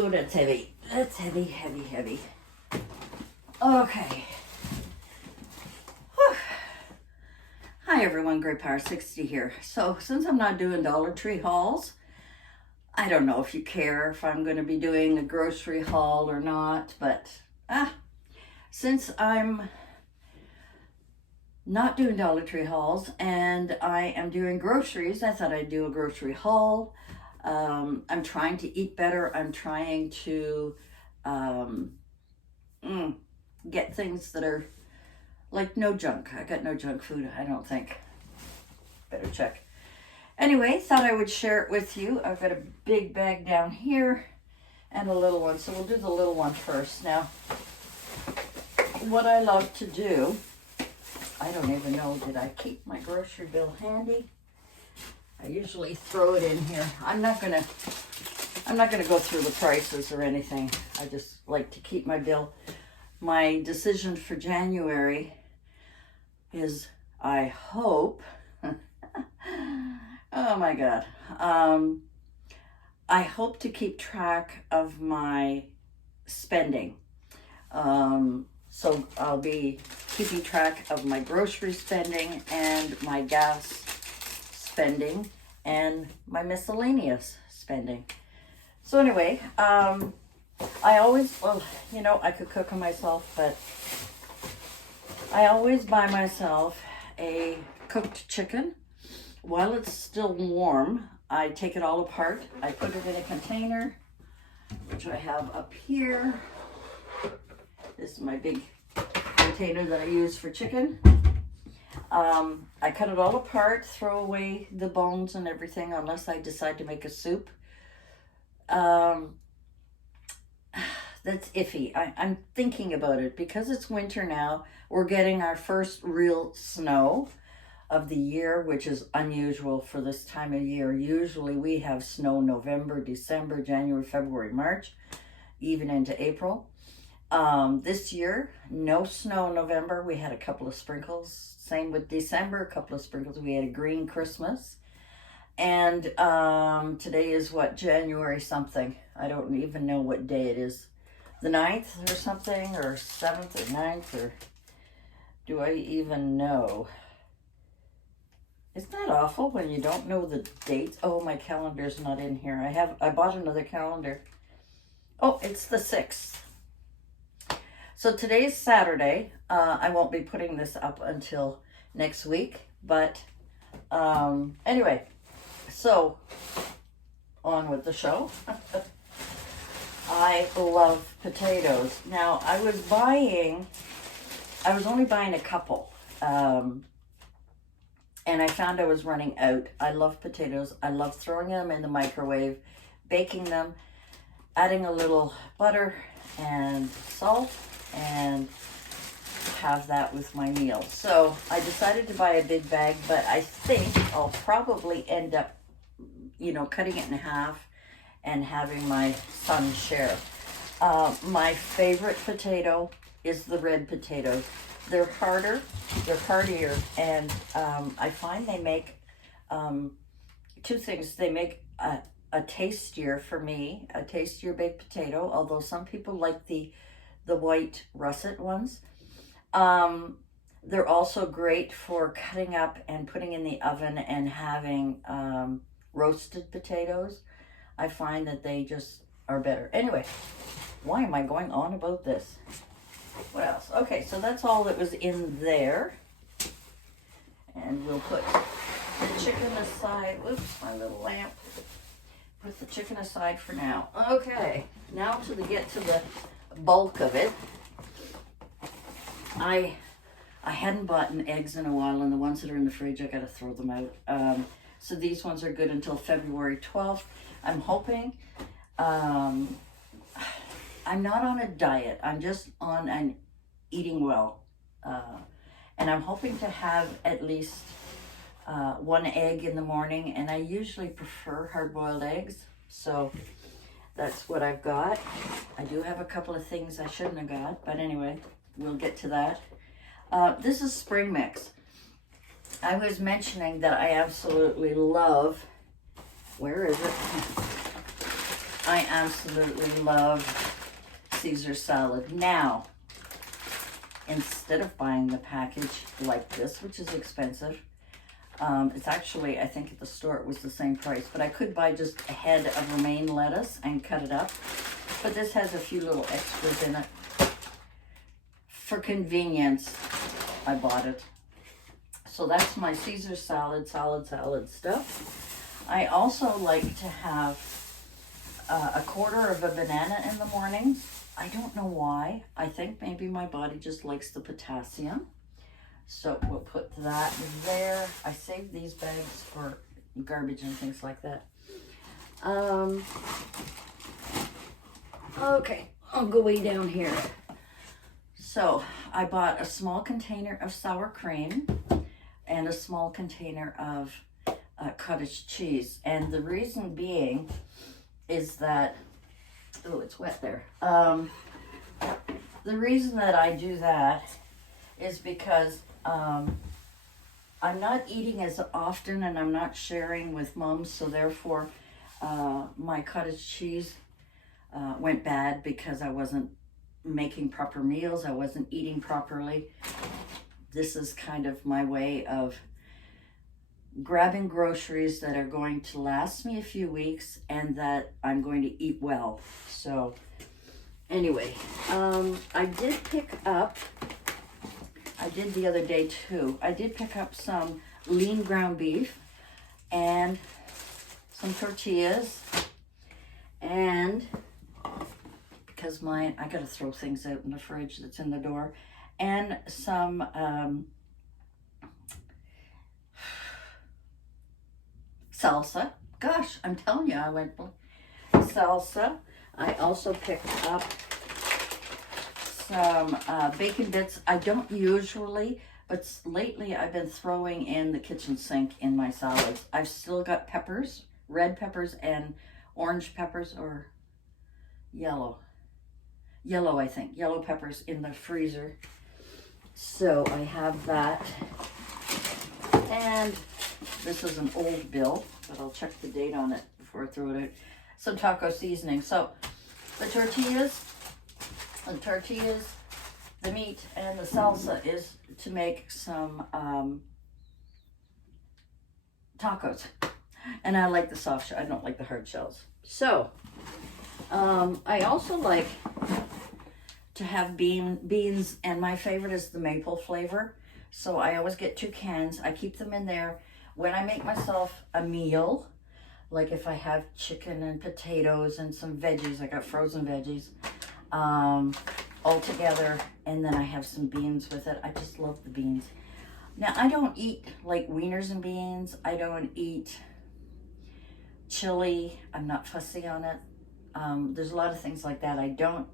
Ooh, that's heavy. That's heavy, heavy, heavy. Okay. Whew. Hi everyone, Great Power 60 here. So since I'm not doing Dollar Tree hauls, I don't know if you care if I'm going to be doing a grocery haul or not, but since I'm not doing Dollar Tree hauls and I am doing groceries, I thought I'd do a grocery haul. I'm trying to eat better. I'm trying to get things that are like no junk. I got no junk food, I don't think. Better check. Anyway, thought I would share it with you. I've got a big bag down here and a little one. So we'll do the little one first. Now, what I love to do, I don't even know, did I keep my grocery bill handy? I usually throw it in here. I'm not gonna go through the prices or anything. I just like to keep my bill. My decision for January is, I hope, oh my God, I hope to keep track of my spending. So I'll be keeping track of my grocery spending and my gas spending and my miscellaneous spending. So anyway, I always, well, you know, I could cook on myself, but I always buy myself a cooked chicken. While it's still warm, I take it all apart. I put it in a container, which I have up here. This is my big container that I use for chicken. I cut it all apart, throw away the bones and everything, unless I decide to make a soup. That's iffy. I'm thinking about it because it's winter now. We're getting our first real snow of the year, which is unusual for this time of year. Usually we have snow November, December, January, February, March, even into April. This year, no snow in November. We had a couple of sprinkles. Same with December, a couple of sprinkles. We had a green Christmas. And today is what, January something. I don't even know what day it is. The 9th or something, or 7th or 9th, or do I even know? Isn't that awful when you don't know the dates? Oh, my calendar's not in here. I bought another calendar. Oh, it's the 6th. So today's Saturday. I won't be putting this up until next week, but anyway, so on with the show. I love potatoes. Now, I was only buying a couple, and I found I was running out. I love potatoes. I love throwing them in the microwave, baking them, adding a little butter and salt, and have that with my meal. So I decided to buy a big bag, but I think I'll probably end up, you know, cutting it in half and having my son share. My favorite potato is the red potatoes. They're harder, they're heartier, and I find they make two things. They make a tastier, for me, a tastier baked potato, although some people like the white russet ones. They're also great for cutting up and putting in the oven and having roasted potatoes. I find that they just are better. Anyway, why am I going on about this? What else? Okay, so that's all that was in there. And we'll put the chicken aside. Oops, my little lamp. Put the chicken aside for now. Okay, now get to the bulk of it. I hadn't bought eggs in a while, and the ones that are in the fridge, I gotta throw them out. So these ones are good until February 12th. I'm hoping, I'm not on a diet. I'm just on an eating well. And I'm hoping to have at least one egg in the morning, and I usually prefer hard-boiled eggs. So that's what I've got. I do have a couple of things I shouldn't have got, but anyway, we'll get to that. This is spring mix. I was mentioning that I absolutely love, where is it? I absolutely love Caesar salad. Now, instead of buying the package like this, which is expensive, it's actually, I think at the store it was the same price, but I could buy just a head of romaine lettuce and cut it up. But this has a few little extras in it. For convenience, I bought it. So that's my Caesar salad stuff. I also like to have a quarter of a banana in the mornings. I don't know why. I think maybe my body just likes the potassium. So we'll put that there. I saved these bags for garbage and things like that. Okay, I'll go way down here. So I bought a small container of sour cream and a small container of cottage cheese. And the reason being is that, oh, it's wet there. The reason that I do that is because I'm not eating as often and I'm not sharing with Mom, so therefore my cottage cheese went bad because I wasn't making proper meals, I wasn't eating properly. This is kind of my way of grabbing groceries that are going to last me a few weeks and that I'm going to eat well. So anyway, I did pick up, I did the other day too, I did pick up some lean ground beef and some tortillas, and because I gotta throw things out in the fridge that's in the door, and some salsa. Gosh, I'm telling you, I went salsa. I also picked up some bacon bits. I don't usually, but lately I've been throwing in the kitchen sink in my salads. I've still got peppers, red peppers and orange peppers, or yellow, I think, yellow peppers in the freezer. So I have that. And this is an old bill, but I'll check the date on it before I throw it out. Some taco seasoning. So the tortillas, the meat, and the salsa is to make some tacos. And I like the soft shell. I don't like the hard shells. So I also like to have beans, and my favorite is the maple flavor. So I always get 2 cans. I keep them in there. When I make myself a meal, like if I have chicken and potatoes and some veggies, I got frozen veggies, all together, and then I have some beans with it. I just love the beans. Now, I don't eat like wieners and beans. I don't eat chili. I'm not fussy on it. There's a lot of things like that I don't.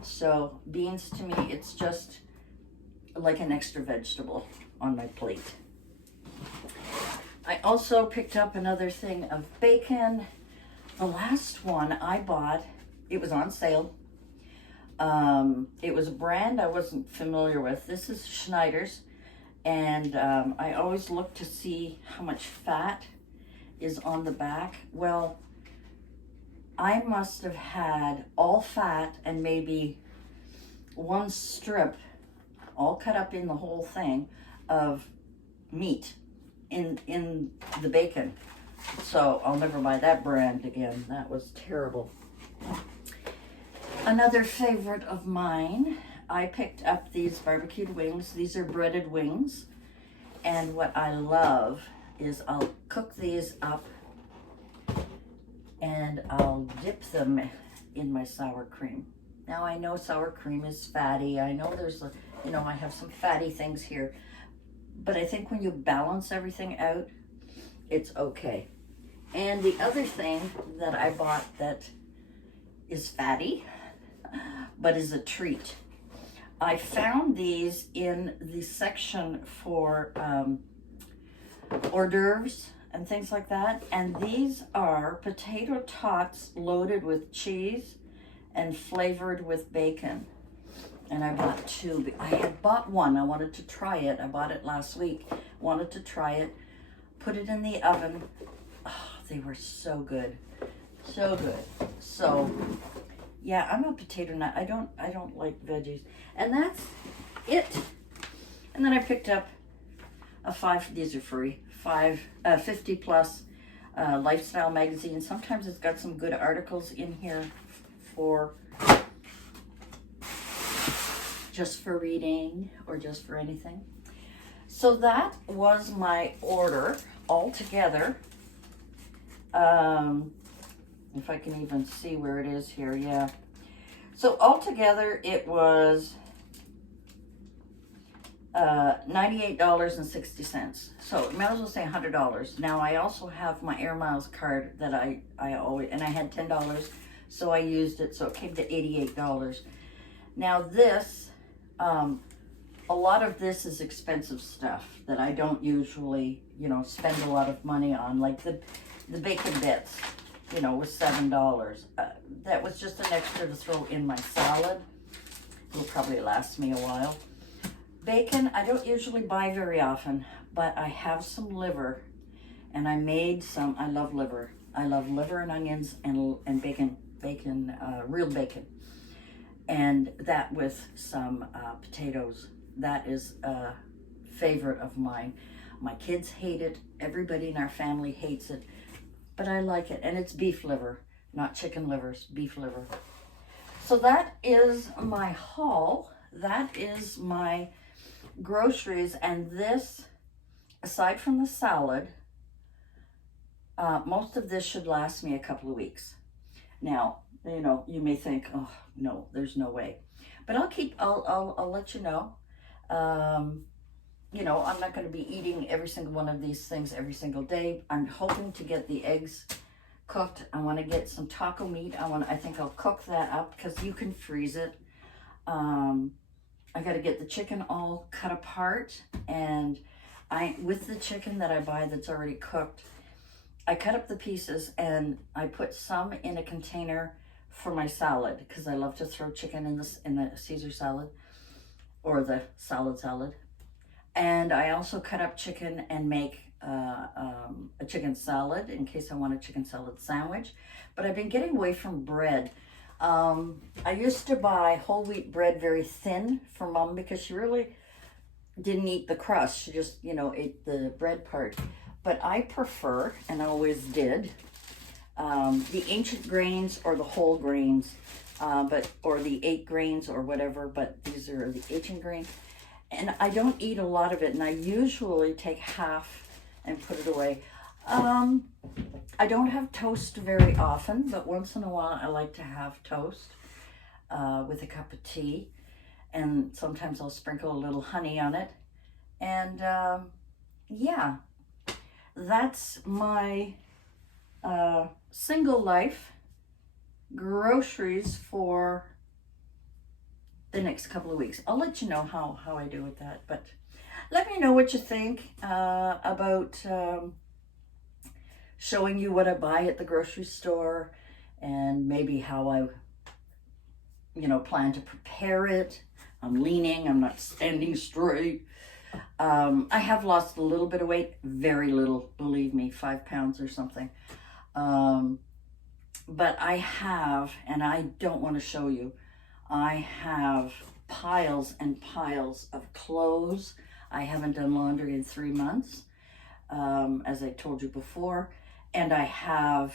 So beans, to me, it's just like an extra vegetable on my plate. I also picked up another thing of bacon. The last one I bought, it was on sale. It was a brand I wasn't familiar with. This is Schneider's, and I always look to see how much fat is on the back. Well, I must have had all fat and maybe one strip, all cut up in the whole thing, of meat in the bacon. So I'll never buy that brand again. That was terrible. Another favorite of mine, I picked up these barbecued wings. These are breaded wings. And what I love is I'll cook these up and I'll dip them in my sour cream. Now I know sour cream is fatty. I know there's, I have some fatty things here. But I think when you balance everything out, it's okay. And the other thing that I bought that is fatty, but is a treat. I found these in the section for hors d'oeuvres and things like that. And these are potato tots loaded with cheese and flavored with bacon. And I bought 2. I had bought 1. I wanted to try it. I bought it last week. Wanted to try it. Put it in the oven. Oh, they were so good. So good. So yeah, I'm a potato nut. I don't like veggies. And that's it. And then I picked up a these are free, 50 plus lifestyle magazine. Sometimes it's got some good articles in here for just for reading or just for anything. So that was my order altogether. If I can even see where it is here, yeah. So altogether it was $98.60. So might as well say $100. Now I also have my Air Miles card that I always, and I had $10, so I used it, so it came to $88. Now this, a lot of this is expensive stuff that I don't usually, spend a lot of money on, like the bacon bits, was $7. That was just an extra to throw in my salad. It'll probably last me a while. Bacon, I don't usually buy very often, but I have some liver, and I made some. I love liver. I love liver and onions and bacon, real bacon, and that with some potatoes. That is a favorite of mine. My kids hate it. Everybody in our family hates it, but I like it, and it's beef liver, not chicken livers, beef liver. So that is my haul. That is my groceries, and this, aside from the salad, most of this should last me a couple of weeks. Now, you may think, oh no, there's no way, but I'll let you know. I'm not going to be eating every single one of these things every single day. I'm hoping to get the eggs cooked. I want to get some taco meat. I think I'll cook that up because you can freeze it. I got to get the chicken all cut apart, and with the chicken that I buy that's already cooked, I cut up the pieces and I put some in a container for my salad because I love to throw chicken in the Caesar salad or the salad. And I also cut up chicken and make a chicken salad in case I want a chicken salad sandwich. But I've been getting away from bread. I used to buy whole wheat bread very thin for Mom because she really didn't eat the crust. She just, ate the bread part. But I prefer, and I always did, the ancient grains or the whole grains, or the 8 grains or whatever, but these are the ancient grains. And I don't eat a lot of it, and I usually take half and put it away. I don't have toast very often, but once in a while I like to have toast with a cup of tea, and sometimes I'll sprinkle a little honey on it. And yeah, that's my single life groceries for the next couple of weeks. I'll let you know how I do with that, but let me know what you think about showing you what I buy at the grocery store, and maybe how I plan to prepare it. I'm leaning, I'm not standing straight. I have lost a little bit of weight, very little, believe me, 5 pounds or something. But I have, and I don't want to show you, I have piles and piles of clothes. I haven't done laundry in 3 months, as I told you before, and I have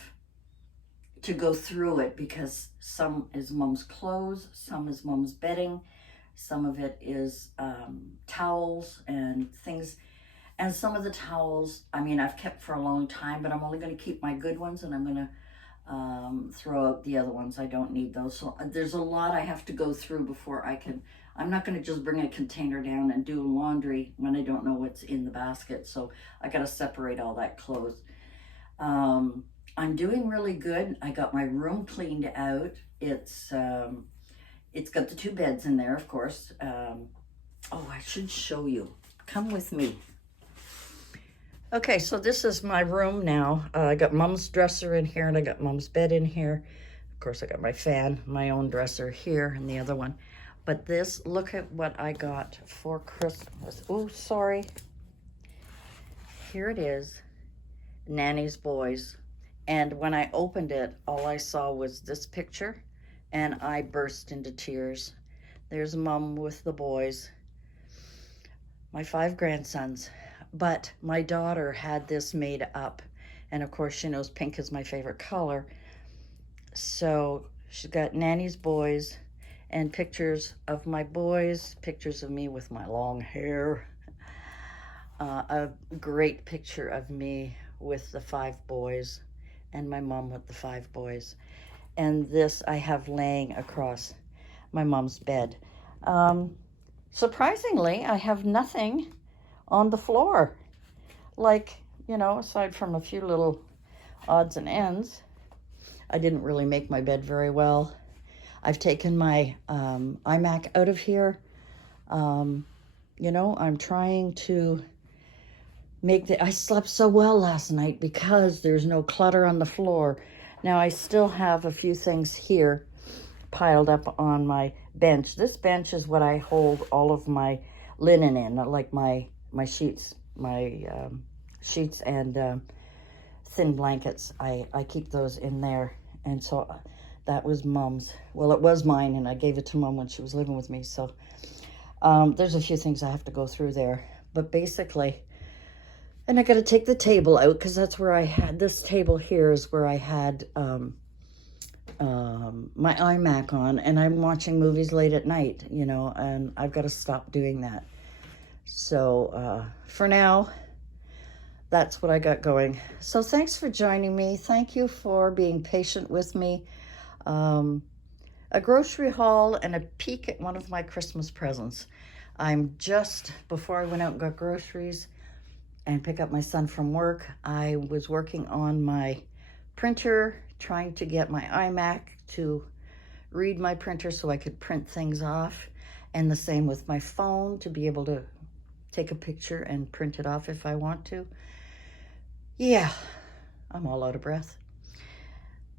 to go through it because some is Mom's clothes, some is Mom's bedding, some of it is towels and things, and some of the towels, I've kept for a long time, but I'm only going to keep my good ones, and I'm going to throw out the other ones. I don't need those. So there's a lot I have to go through before I'm not going to just bring a container down and do laundry when I don't know what's in the basket. So I got to separate all that clothes. I'm doing really good. I got my room cleaned out. It's got the 2 beds in there, of course. I should show you. Come with me. Okay, so this is my room now. I got Mom's dresser in here, and I got Mom's bed in here. Of course, I got my fan, my own dresser here, and the other one. But look at what I got for Christmas. Oh, sorry. Here it is. Nanny's Boys. And when I opened it, all I saw was this picture, and I burst into tears. There's Mom with the boys, my 5 grandsons. But my daughter had this made up, and of course she knows pink is my favorite color. So she's got Nanny's boys and pictures of my boys, pictures of me with my long hair, a great picture of me with the 5 boys, and my mom with the 5 boys. And this I have laying across my mom's bed. Surprisingly, I have nothing on the floor. Like, you know, aside from a few little odds and ends. I didn't really make my bed very well. I've taken my iMac out of here. You know, I'm trying to I slept so well last night because there's no clutter on the floor. Now I still have a few things here piled up on my bench. This bench is what I hold all of my linen in, like my sheets, sheets and thin blankets. I keep those in there. And so that was Mom's. Well, it was mine, and I gave it to Mom when she was living with me. So there's a few things I have to go through there. But basically, and I got to take the table out because that's where I had, this table here is where I had my iMac on, and I'm watching movies late at night, you know, and I've got to stop doing that. So for now, that's what I got going. So thanks for joining me. Thank you for being patient with me. A grocery haul and a peek at one of my Christmas presents. I'm just, before I went out and got groceries and pick up my son from work, I was working on my printer, trying to get my iMac to read my printer so I could print things off, and the same with my phone to be able to take a picture and print it off if I want to. Yeah, I'm all out of breath.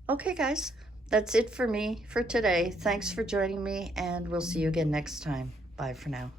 Okay, guys, that's it for me for today. Thanks for joining me, and we'll see you again next time. Bye for now.